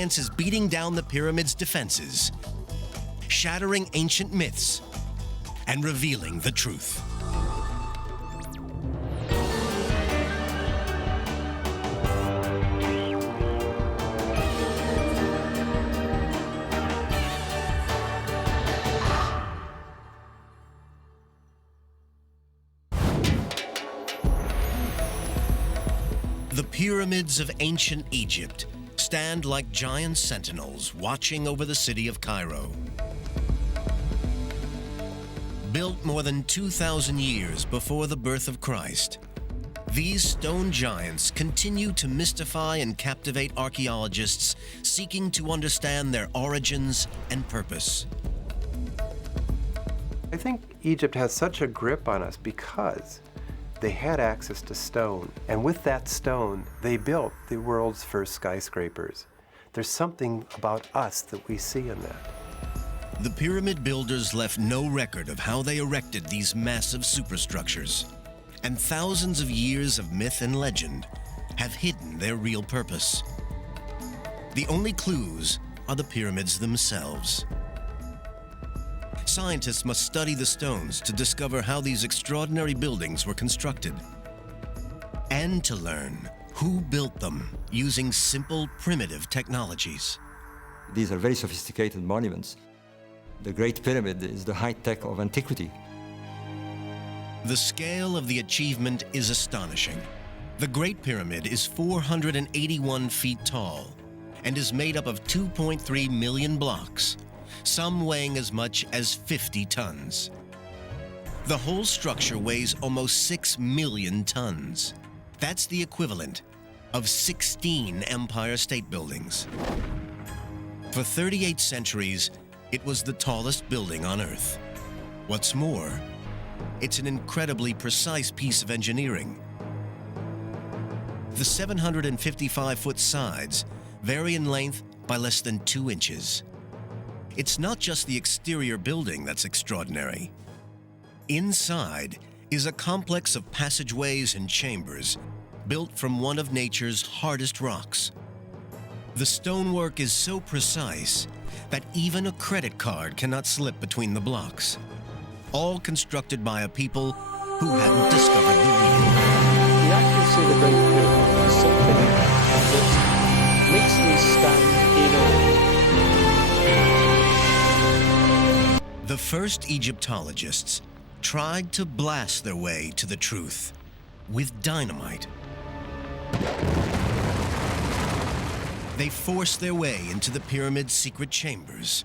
science is beating down the pyramid's defenses, shattering ancient myths, and revealing the truth. The pyramids of ancient Egypt stand like giant sentinels watching over the city of Cairo. Built more than 2,000 years before the birth of Christ, these stone giants continue to mystify and captivate archaeologists seeking to understand their origins and purpose. I think Egypt has such a grip on us because they had access to stone, and with that stone, they built the world's first skyscrapers. There's something about us that we see in that. The pyramid builders left no record of how they erected these massive superstructures, and thousands of years of myth and legend have hidden their real purpose. The only clues are the pyramids themselves. Scientists must study the stones to discover how these extraordinary buildings were constructed, and to learn who built them using simple, primitive technologies. These are very sophisticated monuments. The Great Pyramid is the high-tech of antiquity. The scale of the achievement is astonishing. The Great Pyramid is 481 feet tall and is made up of 2.3 million blocks, some weighing as much as 50 tons. The whole structure weighs almost 6 million tons. That's the equivalent of 16 Empire State Buildings. For 38 centuries, it was the tallest building on Earth. What's more, it's an incredibly precise piece of engineering. The 755-foot sides vary in length by less than 2 inches. It's not just the exterior building that's extraordinary. Inside is a complex of passageways and chambers built from one of nature's hardest rocks. The stonework is so precise that even a credit card cannot slip between the blocks, all constructed by a people who hadn't discovered the wheel. The accuracy of the Great Pyramid is something that makes me stand in awe. The first Egyptologists tried to blast their way to the truth with dynamite. They forced their way into the pyramid's secret chambers,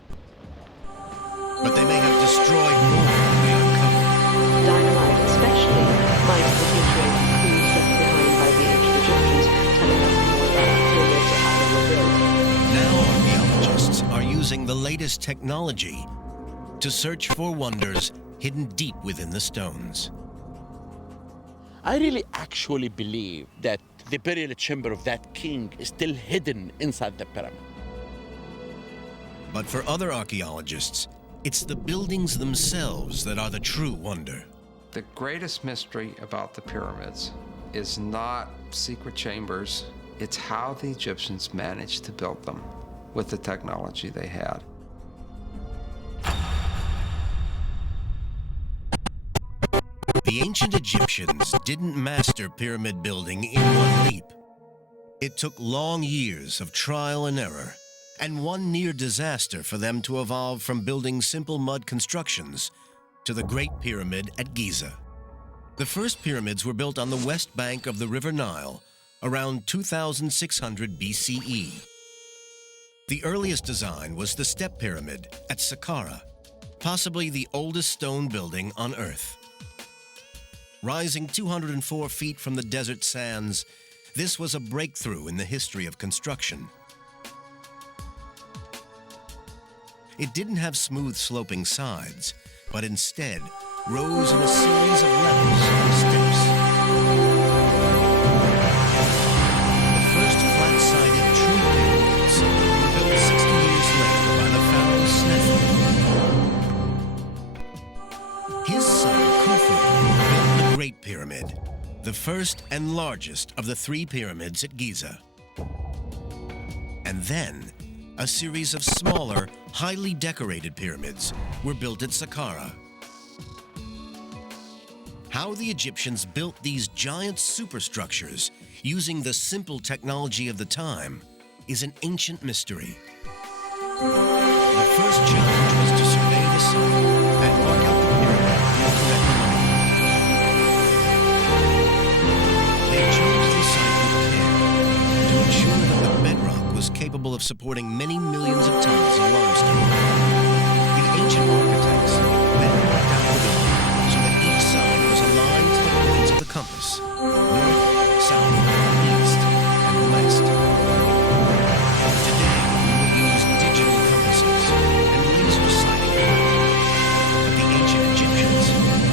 but they may have destroyed more than they uncovered. Dynamite especially might have obliterated clues left behind by the ancient Egyptians, telling us more about the pyramids and how they were built. Now archaeologists are using the latest technology to search for wonders hidden deep within the stones. I really actually believe that the burial chamber of that king is still hidden inside the pyramid. But for other archaeologists, it's the buildings themselves that are the true wonder. The greatest mystery about the pyramids is not secret chambers, it's how the Egyptians managed to build them with the technology they had. The ancient Egyptians didn't master pyramid building in one leap. It took long years of trial and error, and one near disaster for them to evolve from building simple mud constructions to the Great Pyramid at Giza. The first pyramids were built on the west bank of the River Nile around 2600 BCE. The earliest design was the Step Pyramid at Saqqara, possibly the oldest stone building on Earth. Rising 204 feet from the desert sands, this was a breakthrough in the history of construction. It didn't have smooth sloping sides, but instead rose in a series of levels and steps. The first flat-sided true pyramids were built 60 years later by the pharaoh Snefer. His son Khufu built the Great Pyramid, the first and largest of the 3 pyramids at Giza. And then a series of smaller, highly decorated pyramids were built at Saqqara. How the Egyptians built these giant superstructures using the simple technology of the time is an ancient mystery. The first challenge was to survey the site and mark out the pyramid in the correct alignment. They chose the site with care to ensure that the bedrock was capable of supporting many millions of tons of limestone. The ancient architects then marked out the building so that each side was aligned to the points of the compass: north, south, east, and west. Today, we will use digital compasses and laser sighting equipment, but the ancient Egyptians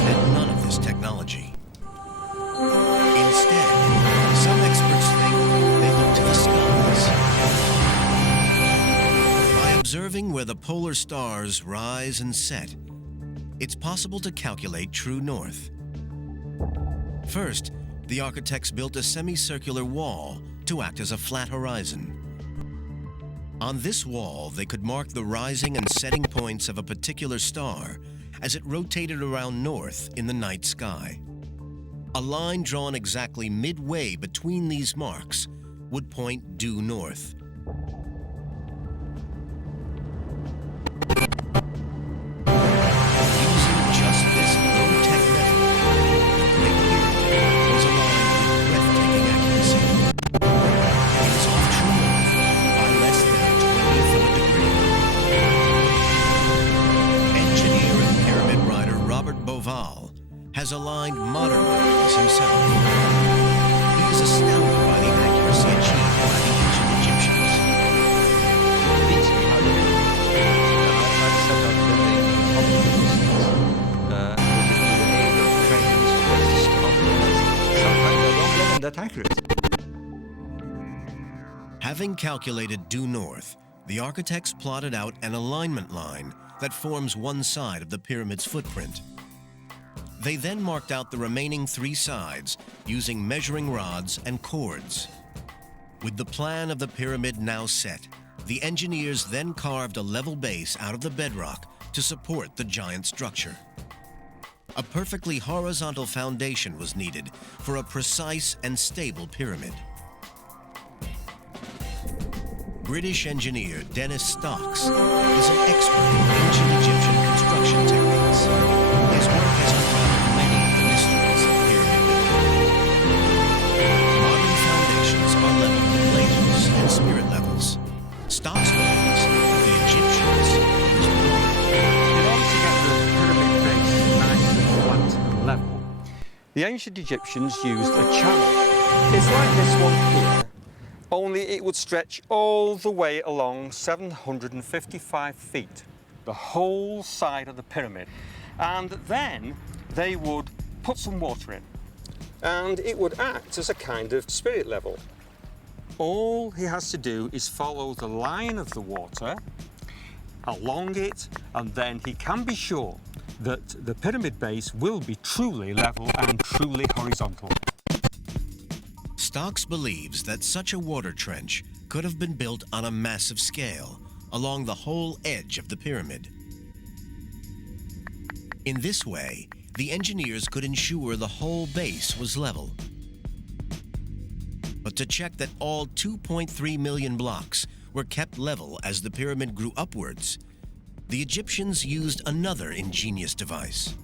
had none of this technology. Instead, some experts think they looked to the skies. By observing where the polar stars rise and set, it's possible to calculate true north. First, the architects built a semicircular wall to act as a flat horizon. On this wall, they could mark the rising and setting points of a particular star as it rotated around north in the night sky. A line drawn exactly midway between these marks would point due north. Using just this low-tech method, the Great Pyramid was aligned with breathtaking accuracy. It is off true north by less than a 20th of a degree. Engineer and pyramid rider Robert Bauval has aligned modern buildings himself. He is astounded by the accuracy achieved by the ancient Egyptians. Beats me how they did it. I've set up buildings on the distance with the aid of cranes to place the stone. Sometimes they don't get them that accurate. Having calculated due north, the architects plotted out an alignment line that forms one side of the pyramid's footprint. They then marked out the remaining three sides using measuring rods and cords. With the plan of the pyramid now set, the engineers then carved a level base out of the bedrock to support the giant structure. A perfectly horizontal foundation was needed for a precise and stable pyramid. British engineer Dennis Stocks is an expert in ancient Egyptian construction techniques. His work has unraveled many of the mysteries of pyramid building. Modern foundations are leveled with lasers and spirit levels. Stocks believes the Egyptians used water. In order to get the pyramid base nice and flat and level, the ancient Egyptians used a channel. It's like this one here, only it would stretch all the way along 755 feet, the whole side of the pyramid. And then they would put some water in, and it would act as a kind of spirit level. All he has to do is follow the line of the water along it, and then he can be sure that the pyramid base will be truly level and truly horizontal. Stocks believes that such a water trench could have been built on a massive scale along the whole edge of the pyramid. In this way, the engineers could ensure the whole base was level. But to check that all 2.3 million blocks were kept level as the pyramid grew upwards, the Egyptians used another ingenious device.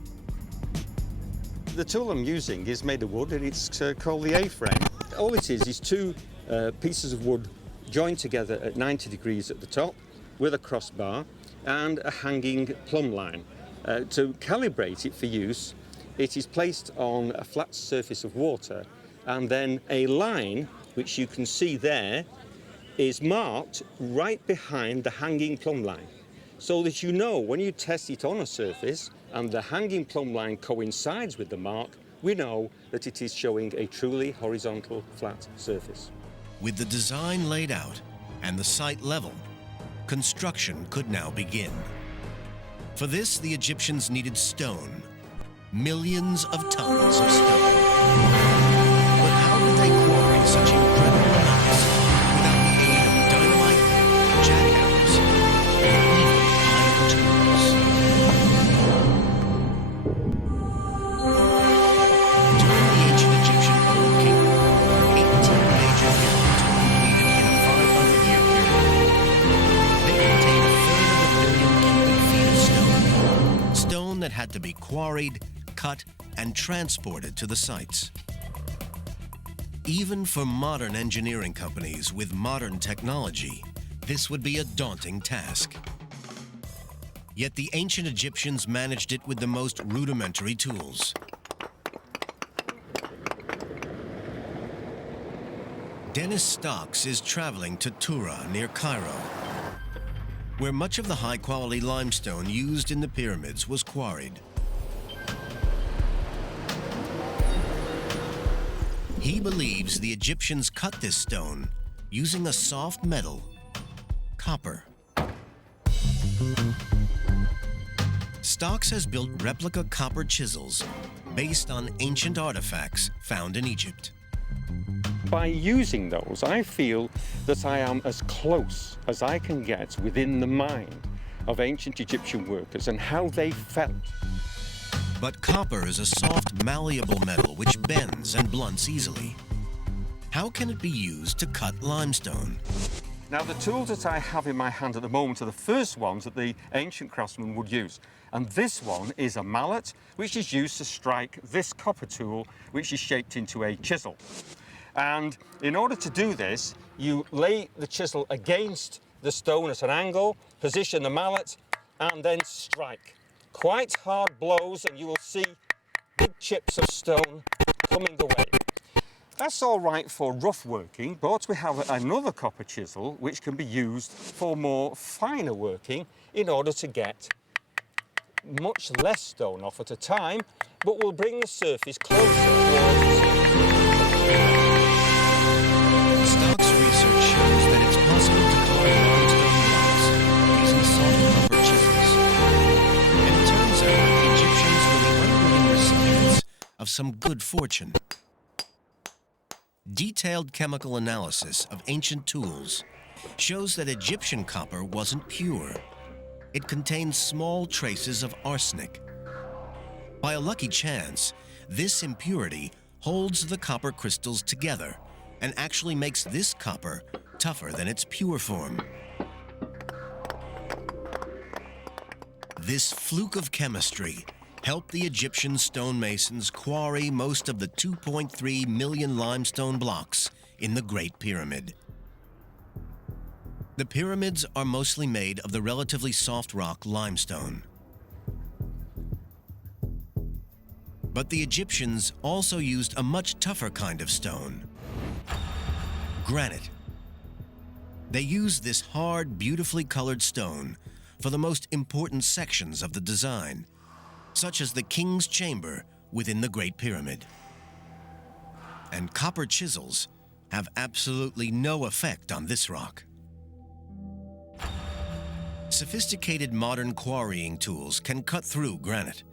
The tool I'm using is made of wood, and it's called the A-frame. All it is two pieces of wood joined together at 90 degrees at the top with a crossbar and a hanging plumb line. To calibrate it for use, it is placed on a flat surface of water, and then a line, which you can see there, is marked right behind the hanging plumb line, so that you know when you test it on a surface and the hanging plumb line coincides with the mark, we know that it is showing a truly horizontal flat surface. With the design laid out and the site level, construction could now begin. For this, the Egyptians needed stone, millions of tons of stone. But how did they quarry such incredible amounts without the aid of dynamite, jackhammers, had to be quarried, cut, and transported to the sites. Even for modern engineering companies with modern technology, this would be a daunting task. Yet the ancient Egyptians managed it with the most rudimentary tools. Dennis Stocks is traveling to Tura near Cairo, where much of the high-quality limestone used in the pyramids was quarried. He believes the Egyptians cut this stone using a soft metal, copper. Stocks has built replica copper chisels based on ancient artifacts found in Egypt. By using those, I feel that I am as close as I can get within the mind of ancient Egyptian workers and how they felt. But copper is a soft, malleable metal which bends and blunts easily. How can it be used to cut limestone? Now, the tools that I have in my hand at the moment are the first ones that the ancient craftsmen would use. And this one is a mallet, which is used to strike this copper tool, which is shaped into a chisel. And in order to do this, you lay the chisel against the stone at an angle, position the mallet, and then strike. Quite hard blows, and you will see big chips of stone coming away. That's all right for rough working, but we have another copper chisel which can be used for more finer working in order to get much less stone off at a time, but will bring the surface closer towards the surface. Stocks' research shows that it's possible to carve limestone blocks using soft copper chisels. And it turns out that the Egyptians were the unwitting recipients of some good fortune. Detailed chemical analysis of ancient tools shows that Egyptian copper wasn't pure. It contained small traces of arsenic. By a lucky chance, this impurity holds the copper crystals together and actually makes this copper tougher than its pure form. This fluke of chemistry helped the Egyptian stonemasons quarry most of the 2.3 million limestone blocks in the Great Pyramid. The pyramids are mostly made of the relatively soft rock limestone. But the Egyptians also used a much tougher kind of stone, granite. They used this hard, beautifully colored stone for the most important sections of the design, such as the King's Chamber within the Great Pyramid. And copper chisels have absolutely no effect on this rock. Sophisticated modern quarrying tools can cut through granite,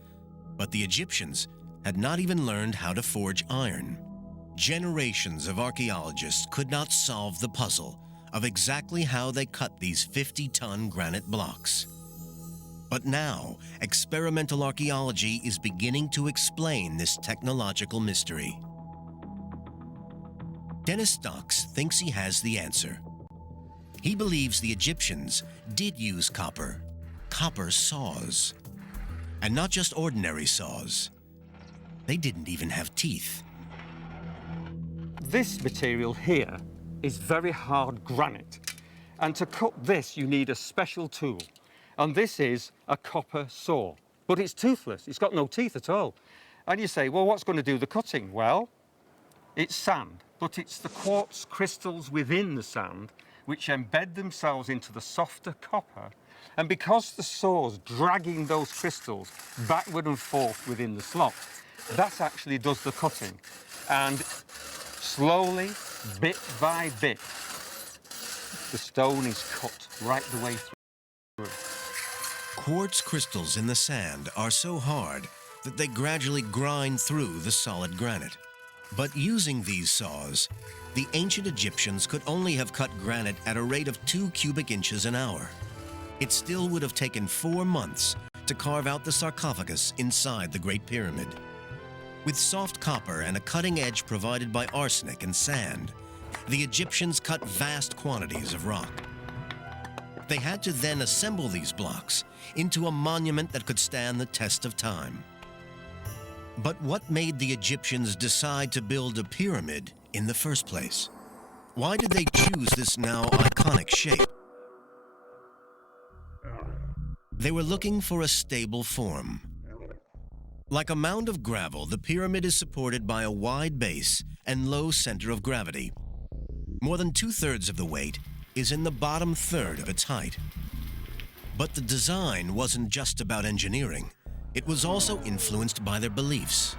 but the Egyptians had not even learned how to forge iron. Generations of archaeologists could not solve the puzzle of exactly how they cut these 50-ton granite blocks. But now, experimental archaeology is beginning to explain this technological mystery. Dennis Stocks thinks he has the answer. He believes the Egyptians did use copper saws. And not just ordinary saws. They didn't even have teeth. This material here is very hard granite. And to cut this, you need a special tool. And this is a copper saw. But it's toothless. It's got no teeth at all. And you say, well, what's going to do the cutting? Well, it's sand. But it's the quartz crystals within the sand which embed themselves into the softer copper. And because the saw's dragging those crystals backward and forth within the slot, that actually does the cutting. And slowly, bit by bit, the stone is cut right the way through. Quartz crystals in the sand are so hard that they gradually grind through the solid granite. But using these saws, the ancient Egyptians could only have cut granite at a rate of 2 cubic inches an hour. It still would have taken 4 months to carve out the sarcophagus inside the Great Pyramid. With soft copper and a cutting edge provided by arsenic and sand, the Egyptians cut vast quantities of rock. They had to then assemble these blocks into a monument that could stand the test of time. But what made the Egyptians decide to build a pyramid in the first place? Why did they choose this now iconic shape? They were looking for a stable form. Like a mound of gravel, the pyramid is supported by a wide base and low center of gravity. More than 2/3 of the weight is in the bottom third of its height. But the design wasn't just about engineering. It was also influenced by their beliefs.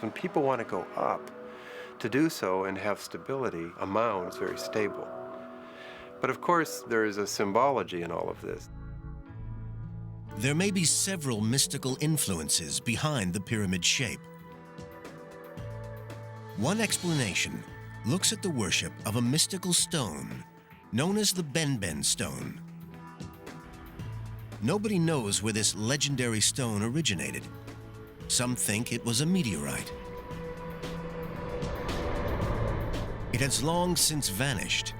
When people want to go up, to do so and have stability, a mound is very stable. But of course, there is a symbology in all of this. There may be several mystical influences behind the pyramid shape. One explanation looks at the worship of a mystical stone known as the Benben stone. Nobody knows where this legendary stone originated. Some think it was a meteorite. It has long since vanished,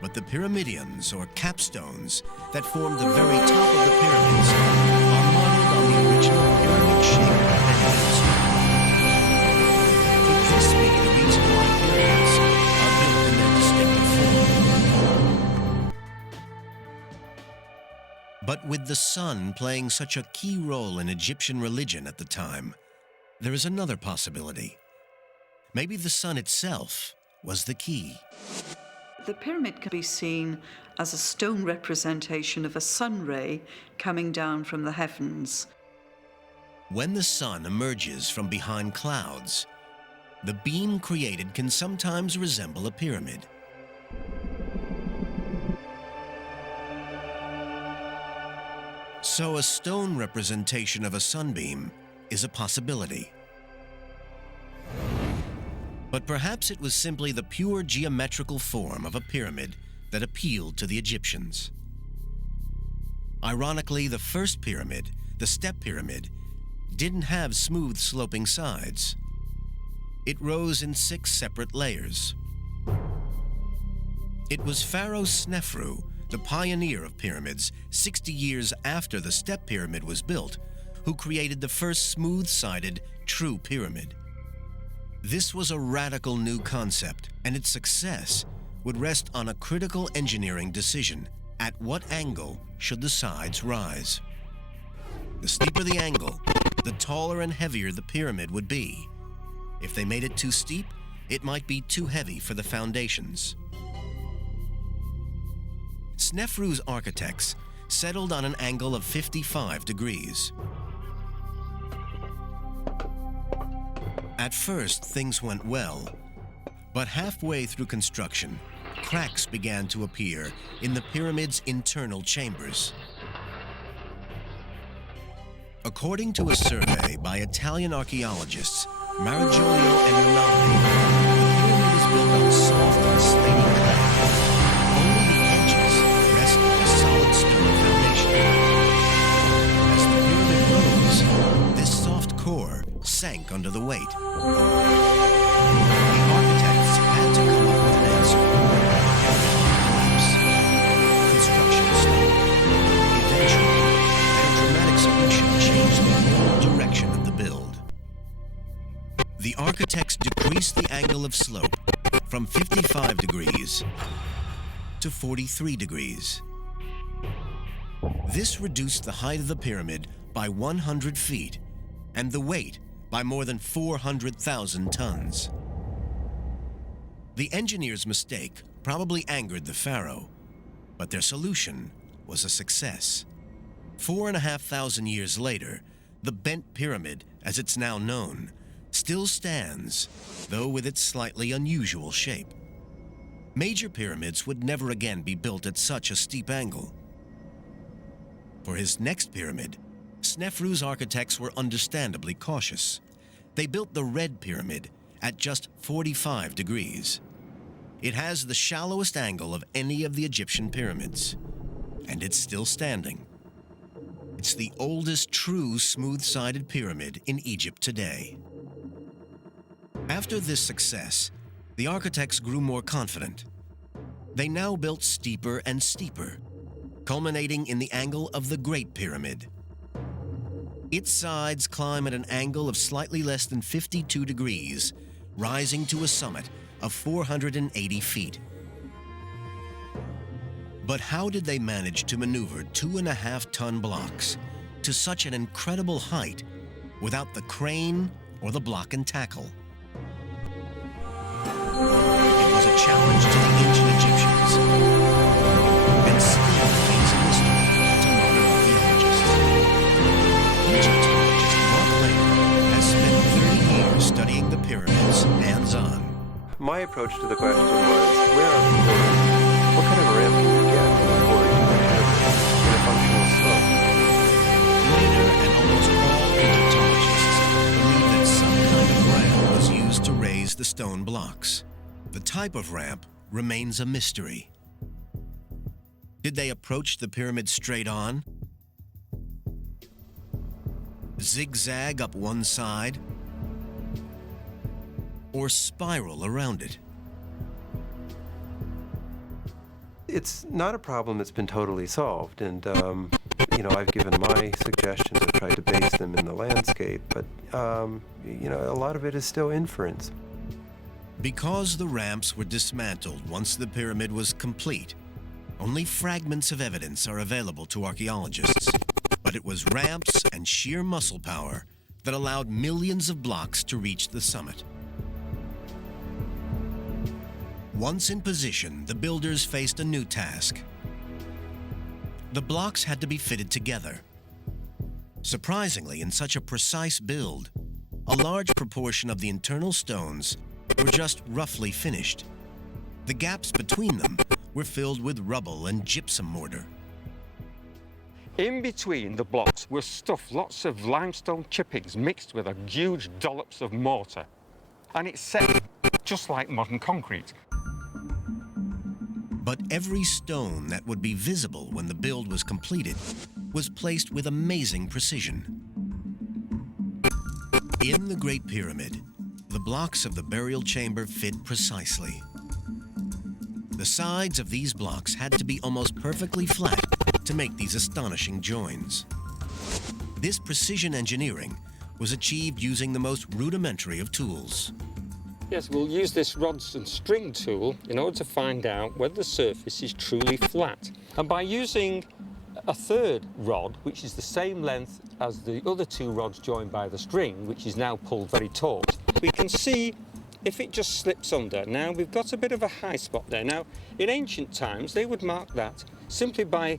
but the pyramidions, or capstones, that formed the very top of the pyramids are modeled on the original pyramid-shaped Benben stone. Could this be the reason why pyramids are built in their distinctive form? But with the sun playing such a key role in Egyptian religion at the time, there is another possibility. Maybe the sun itself was the key. The pyramid can be seen as a stone representation of a sun ray coming down from the heavens. When the sun emerges from behind clouds, the beam created can sometimes resemble a pyramid. So a stone representation of a sunbeam is a possibility. But perhaps it was simply the pure geometrical form of a pyramid that appealed to the Egyptians. Ironically, the first pyramid, the step pyramid, didn't have smooth sloping sides. It rose in 6 separate layers. It was Pharaoh Snefru, the pioneer of pyramids, 60 years after the step pyramid was built, who created the first smooth-sided, true pyramid. This was a radical new concept, and its success would rest on a critical engineering decision. At what angle should the sides rise? The steeper the angle, the taller and heavier the pyramid would be. If they made it too steep, it might be too heavy for the foundations. Snefru's architects settled on an angle of 55 degrees. At first, things went well, but halfway through construction, cracks began to appear in the pyramid's internal chambers. According to a survey by Italian archaeologists Marigiolio and Rinaldi, the pyramid is built on soft and slaty clay. Only the edges rest on a solid stone foundation. As the pyramid rose, this soft core sank under the weight. The architects had to come up with an answer. Collapse. Construction stopped. Eventually, their dramatic solution changed the whole direction of the build. The architects decreased the angle of slope from 55 degrees to 43 degrees. This reduced the height of the pyramid by 100 feet and the weight by more than 400,000 tons. The engineer's mistake probably angered the pharaoh, but their solution was a success. 4,500 years later, the bent pyramid, as it's now known, still stands, though with its slightly unusual shape. Major pyramids would never again be built at such a steep angle. For his next pyramid, Snefru's architects were understandably cautious. They built the Red Pyramid at just 45 degrees. It has the shallowest angle of any of the Egyptian pyramids, and it's still standing. It's the oldest true smooth-sided pyramid in Egypt today. After this success, the architects grew more confident. They now built steeper and steeper, culminating in the angle of the Great Pyramid. Its sides climb at an angle of slightly less than 52 degrees, rising to a summit of 480 feet. But how did they manage to maneuver 2.5-ton blocks to such an incredible height without the crane or the block and tackle? It was a challenge to the ancient Egyptians, and still remains a mystery to modern archaeologists. Egyptologist Mark Lehner has spent 30 years studying the pyramids hands-on. My approach to the question was, where are the quarries? What kind of a ramp can you get from the quarry to the pyramid in a functional slope? Lehner and almost all Egyptologists believe that some kind of ramp was used to raise the stone blocks. The type of ramp remains a mystery. Did they approach the pyramid straight on? Zigzag up one side? Or spiral around it? It's not a problem that's been totally solved, and I've given my suggestions. I've tried to base them in the landscape, but a lot of it is still inference. Because the ramps were dismantled once the pyramid was complete, only fragments of evidence are available to archaeologists. But it was ramps and sheer muscle power that allowed millions of blocks to reach the summit. Once in position, the builders faced a new task. The blocks had to be fitted together. Surprisingly, in such a precise build, a large proportion of the internal stones were just roughly finished. The gaps between them were filled with rubble and gypsum mortar. In between the blocks were stuffed lots of limestone chippings mixed with a huge dollops of mortar. And it's set just like modern concrete. But every stone that would be visible when the build was completed was placed with amazing precision. In the Great Pyramid, the blocks of the burial chamber fit precisely. The sides of these blocks had to be almost perfectly flat to make these astonishing joins. This precision engineering was achieved using the most rudimentary of tools. Yes, we'll use this rods and string tool in order to find out whether the surface is truly flat. And by using a third rod, which is the same length as the other two rods joined by the string, which is now pulled very taut, we can see if it just slips under. Now, we've got a bit of a high spot there. Now, in ancient times, they would mark that simply by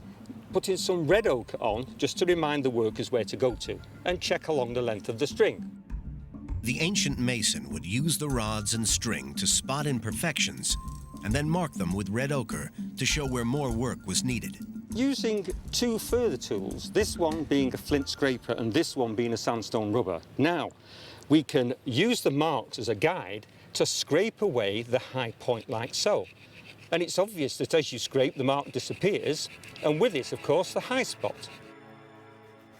putting some red ochre on, just to remind the workers where to go to, and check along the length of the string. The ancient mason would use the rods and string to spot imperfections and then mark them with red ochre to show where more work was needed. Using two further tools, this one being a flint scraper and this one being a sandstone rubber, now we can use the marks as a guide to scrape away the high point like so. And it's obvious that as you scrape, the mark disappears, and with it, of course, the high spot.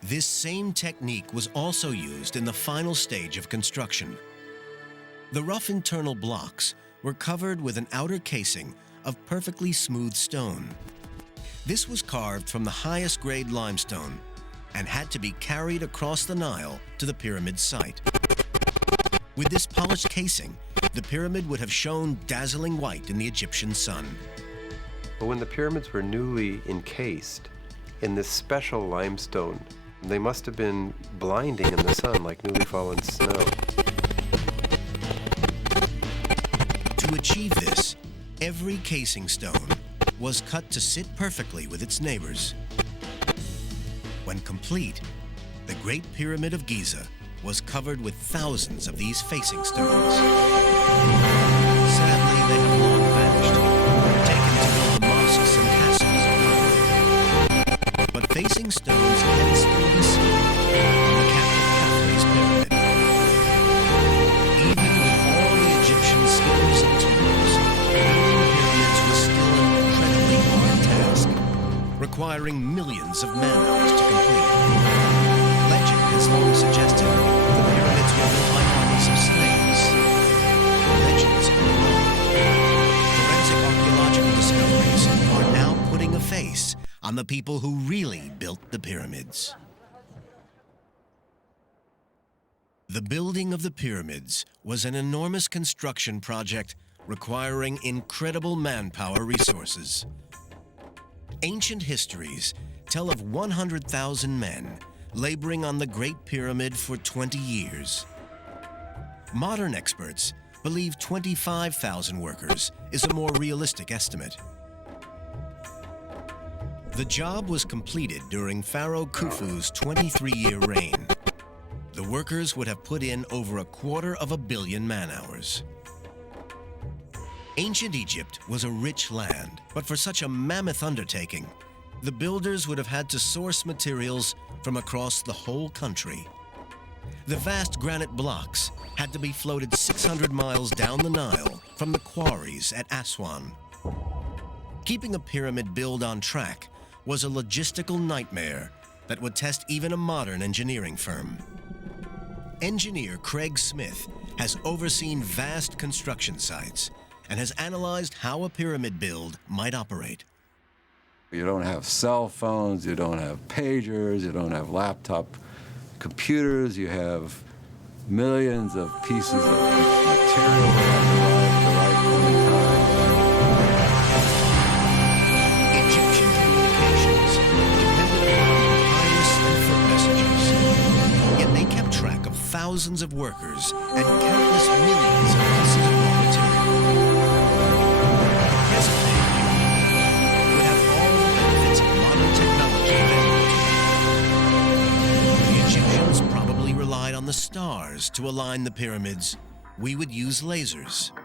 This same technique was also used in the final stage of construction. The rough internal blocks were covered with an outer casing of perfectly smooth stone. This was carved from the highest grade limestone and had to be carried across the Nile to the pyramid site. With this polished casing, the pyramid would have shone dazzling white in the Egyptian sun. But when the pyramids were newly encased in this special limestone, they must have been blinding in the sun like newly fallen snow. To achieve this, every casing stone was cut to sit perfectly with its neighbors. When complete, the Great Pyramid of Giza was covered with thousands of these facing stones. Sadly, they have long vanished, taken to build the mosques and castles of Cairo. But facing stones can still be seen on the captive Khafre's pyramid. Even with all the Egyptian skills and tools, building pyramids was still an incredibly hard task, requiring millions of man-hours to complete. Legend has long suggested the pyramids were built by armies of slaves. Legends are wrong. Forensic archaeological discoveries on the people who really built the pyramids. The building of the pyramids was an enormous construction project requiring incredible manpower resources. Ancient histories tell of 100,000 men laboring on the Great Pyramid for 20 years. Modern experts believe 25,000 workers is a more realistic estimate. The job was completed during Pharaoh Khufu's 23-year reign. The workers would have put in over 250 million man-hours. Ancient Egypt was a rich land, but for such a mammoth undertaking, the builders would have had to source materials from across the whole country. The vast granite blocks had to be floated 600 miles down the Nile from the quarries at Aswan. Keeping a pyramid build on track was a logistical nightmare that would test even a modern engineering firm. Engineer Craig Smith has overseen vast construction sites and has analyzed how a pyramid build might operate. You don't have cell phones, you don't have pagers, you don't have laptop computers, you have millions of pieces of material that arrive at the right point in time. Egyptian communications depended upon papyrus and foot messages, yet they kept track of thousands of workers and countless millions of pieces of raw material. The present day pyramid would have all the benefits of modern technology available to it. The Egyptians probably relied on the stars to align the pyramids. We would use lasers.